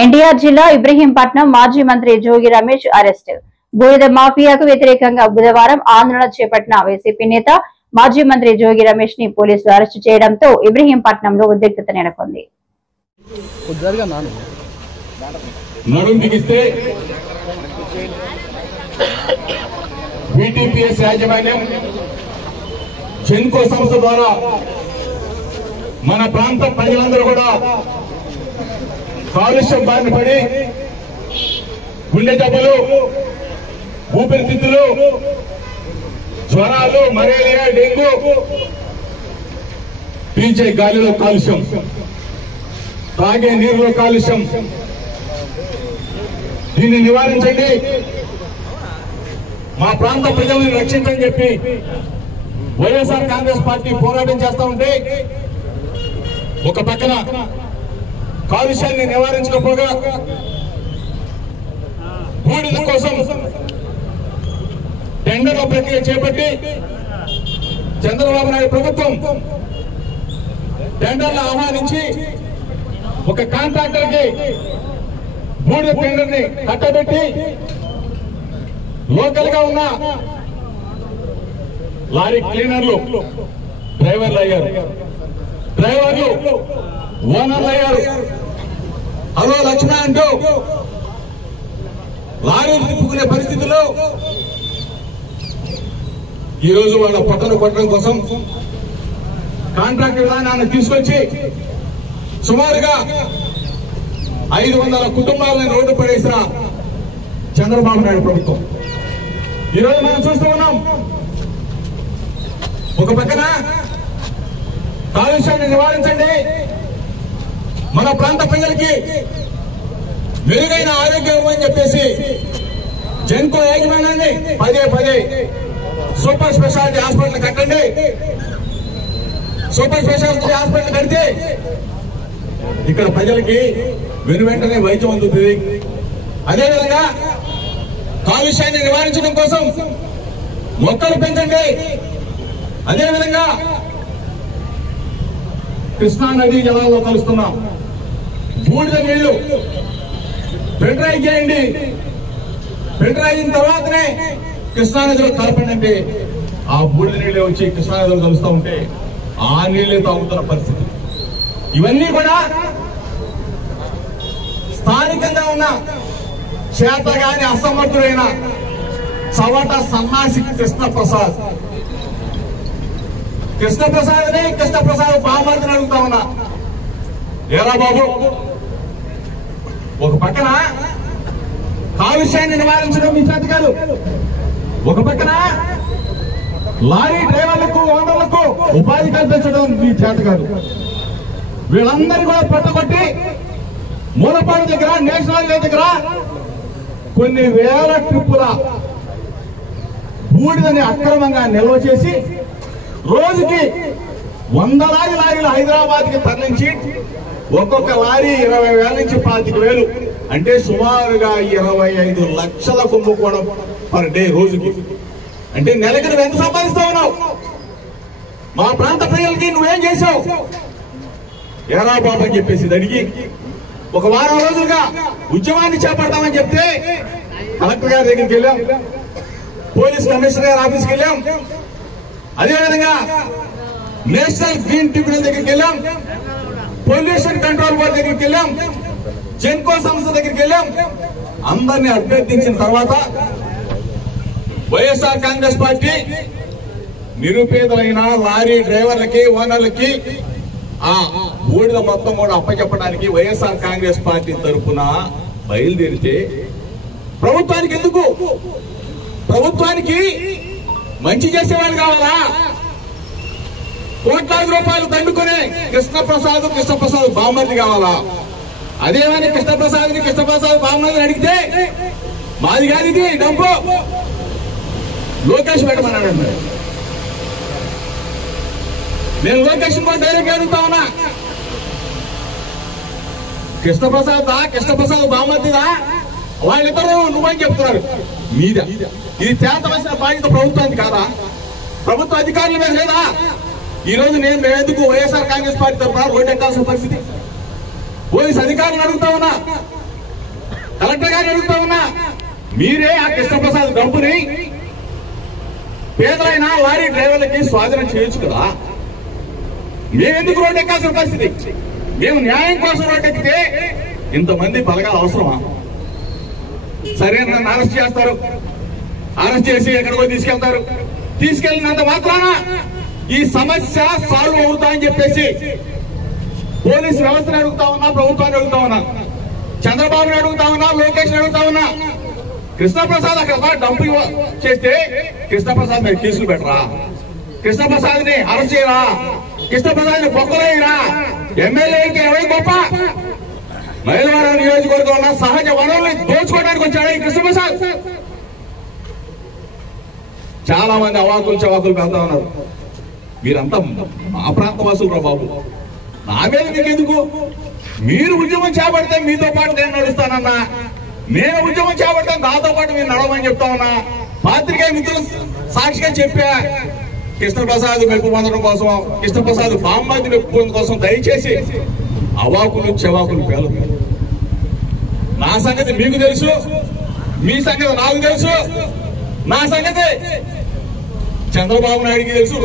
ఎన్టీఆర్ జిల్లా ఇబ్రహీంపట్నం మాజీ మంత్రి జోగి రమేష్ అరెస్ట్. బూడిద మాఫియాకు వ్యతిరేకంగా బుధవారం ఆందోళన చేపట్టిన వైసీపీ నేత మాజీ మంత్రి జోగి రమేష్ ని పోలీసులు అరెస్టు చేయడంతో ఇబ్రహీంపట్నంలో ఉద్రిక్తత నెలకొంది. జెన్కో సంస్థ ద్వారా మన ప్రాంత ప్రజలందరూ కూడా కాలుష్యం బారిన పడి గుండె జబ్బులు, ఊపిరితిత్తులు, జ్వరాలు, మలేరియా, డెంగ్యూ, పీల్చే గాలిలో కాలుష్యం, తాగే నీరులో కాలుష్యం, దీన్ని నివారించండి, మా ప్రాంత ప్రజలను రక్షించని చెప్పి వైఎస్ఆర్ కాంగ్రెస్ పార్టీ పోరాటం చేస్తా ఉంటే ఒక పక్కన కాలుష్యాన్ని నివారించకపోగా బూడిద కోసం టెండర్ల ప్రక్రియ చేపట్టి చంద్రబాబు నాయుడు ప్రభుత్వం టెండర్లు ఆహ్వానించి ఒక కాంట్రాక్టర్ కి బూడిద టెండర్ ని కట్టబెట్టి లోకల్ గా ఉన్న లారీ క్లీనర్లు డ్రైవర్లు అయ్యారు, డ్రైవర్లు ఓనర్లు అయ్యారు. హలో లక్ష్మణ అంటూ లారీలు తిప్పుకునే పరిస్థితుల్లో ఈరోజు వాళ్ళ పట్టణ కొట్టడం కోసం కాంట్రాక్ట్ విధానాన్ని తీసుకొచ్చి సుమారుగా 500 కుటుంబాలను రోడ్డు పడేసిన చంద్రబాబు నాయుడు ప్రభుత్వం ఈరోజు మనం చూస్తూ ఉన్నాం. ఒక పక్కన కాలుష్యాన్ని నివారించండి, మన ప్రాంత ప్రజలకి మెరుగైన ఆరోగ్యం ఇవ్వని చెప్పేసి జెన్కో యాజమాన్యాన్ని పదే సూపర్ స్పెషాలిటీ హాస్పిటల్ కట్టండి, సూపర్ స్పెషాలిటీ హాస్పిటల్ కడితే ఇక్కడ ప్రజలకి వెంటనే వైద్యం అందుతుంది. అదేవిధంగా కాలుష్యాన్ని నివారించడం కోసం మొక్కలు పెంచండి. అదేవిధంగా కృష్ణా నదీ జలాల్లో కలుస్తున్నాం, బూడిద నీళ్లు ఫిల్టర్ చేయండి, ఫిల్టర్ అయిన తర్వాతనే కృష్ణా నదిలో కలపండి. ఆ బూడిద నీళ్ళే వచ్చి కృష్ణా నదిలో కలుస్తూ ఉంటే ఆ నీళ్లే తాగుతున్న పరిస్థితి. ఇవన్నీ కూడా స్థానికంగా ఉన్న చేతగాని అసమర్థుడైన చవట సన్నాసి కృష్ణప్రసాద్ బామర్దిని అడుగుతా ఉన్నా, ఏరా బాబు, ఒక పక్కన కాలుష్యాన్ని నివారించడం మీ చేత కాదు, ఒక పక్కన లారీ డ్రైవర్లకు, ఓనర్లకు ఉపాధి కల్పించడం మీ చేత కాదు. వీళ్ళందరూ కూడా పట్టుబట్టి మూలపాడు దగ్గర, నేషనల్ హైవే దగ్గర కొన్ని వేల ట్రిప్పుల బూడిదని అక్రమంగా నిల్వ చేసి రోజుకి 100 లారీలు హైదరాబాద్ కి తరలించి ఒక్కొక్క లారీ 20,000 నుంచి 25,000 అంటే సుమారుగా 25 లక్షల కుంభకోణం పర్ డే రోజుకి. అంటే నెలకి నువ్వు ఎంత సంపాదిస్తా ఉన్నావు? మా ప్రాంత ప్రజలకి నువ్వేం చేశావు? ఎరా బాబు అని చెప్పేసి అడిగి ఒక వారం రోజులుగా ఉద్యమాన్ని చేపడతామని చెప్తే కలెక్టర్ గారి దగ్గరికి వెళ్ళాం, పోలీస్ కమిషనర్ గారి ఆఫీస్కి వెళ్ళాం, అదేవిధంగా నేషనల్ గ్రీన్ ట్రిబ్యునల్ దగ్గరికి వెళ్ళాం, పొల్యూషన్ కంట్రోల్ బోర్డు దగ్గరికి వెళ్ళాం, జెన్కో సంస్థ దగ్గరికి వెళ్ళాం. అందరినీ అభ్యర్థించిన తర్వాత వైఎస్ఆర్ కాంగ్రెస్ పార్టీ నిరుపేదలైన లారీ డ్రైవర్లకి, ఓనర్లకి ఆ బూడిద మొత్తం కూడా అప్పచెప్పడానికి వైఎస్ఆర్ కాంగ్రెస్ పార్టీ తరఫున బయలుదేరితే ప్రభుత్వానికి ఎందుకు? ప్రభుత్వానికి మంచి చేసేవాళ్ళు కావాలా? కోట్లాది రూపాయలు దండుకునే కృష్ణప్రసాద్ బామ్మర్ది కావాలా? అదేమని కృష్ణప్రసాద్ బామ్మర్దిని అడిగితే మాది కాదు ఇది డబ్బు, లోకేష్ పెట్టమన్నాడు. నేను లోకేష్ కూడా డైరెక్ట్ అడుగుతా ఉన్నా, కృష్ణప్రసాద్ బామ్మర్దిదా? వాళ్ళిద్దరూ నువ్వని చెప్తున్నారు. మీదా? ఇది తేల్చవలసిన బాధ్యత ప్రభుత్వానికి కాదా? ప్రభుత్వ అధికారుల మీద లేదా? ఈ రోజు నేను ఎందుకు వైఎస్ఆర్ కాంగ్రెస్ పార్టీ తరఫున రోడ్డు ఎక్కాల్సిన పరిస్థితి? పోలీస్ అధికారులను అడుగుతా ఉన్నా, కలెక్టర్ గారిని అడుగుతా ఉన్నా, మీరే ఆ కృష్ణప్రసాద్ డబ్బుని పేదలైన లారీ డ్రైవర్లకి స్వాధీనం చేయొచ్చు కదా. మేమెందుకు రోడ్డు ఎక్కాల్సిన పరిస్థితి? మేము న్యాయం కోసం రోడ్డు ఎక్కితే ఇంతమంది బలగాలు అవసరమా? సరే, నన్ను అరెస్ట్ చేస్తారు, అరెస్ట్ చేసి ఎక్కడికో తీసుకెళ్తారు. తీసుకెళ్లినంత మాత్రాన ఈ సమస్య సాల్వ్ అవుతా అని చెప్పేసి పోలీసు వ్యవస్థను అడుగుతా ఉన్నా, ప్రభుత్వాన్ని అడుగుతా ఉన్నా, చంద్రబాబుని అడుగుతా ఉన్నా, లోకేష్ అడుగుతా ఉన్నా. కృష్ణప్రసాద్ అక్కడ డంపు చేస్తే కృష్ణప్రసాద్ మీద కేసులు పెట్టరా? కృష్ణప్రసాద్ ని అరెస్ట్ చేయరా? కృష్ణప్రసాద్ ని బొక్కలేయరా? ఎమ్మెల్యేకి ఎవరి గొప్ప? మైలవరం నియోజకవర్గంలో సహజ వనరుల్ని దోచుకోవడానికి వచ్చాడు ఈ కృష్ణప్రసాద్. చాలా మంది అవాకులు చవాకులు పెడతా ఉన్నారు. మీరంతా మా ప్రాంత వాసులు రా బాబు, నా మీద మీకెందుకు? మీరు ఉద్యమం చేపడితే మీతో పాటు నేను నడుస్తానన్నా, నేను ఉద్యమం చేపడితే నాతో పాటు మీరు నడవమని చెప్తా ఉన్నా. పాత్రికేయ మిత్రులు సాక్షిగా చెప్పా, కృష్ణప్రసాద్ మెప్పు పొందడం కోసం, కృష్ణప్రసాద్ బామ్మది మెప్పు పొందడం కోసం దయచేసి అవాకులు చెవాకులు పేలు. నా సంగతి మీకు తెలుసు, మీ సంగతి నాకు తెలుసు, నా సంగతి చంద్రబాబు నాయుడికి తెలుసు.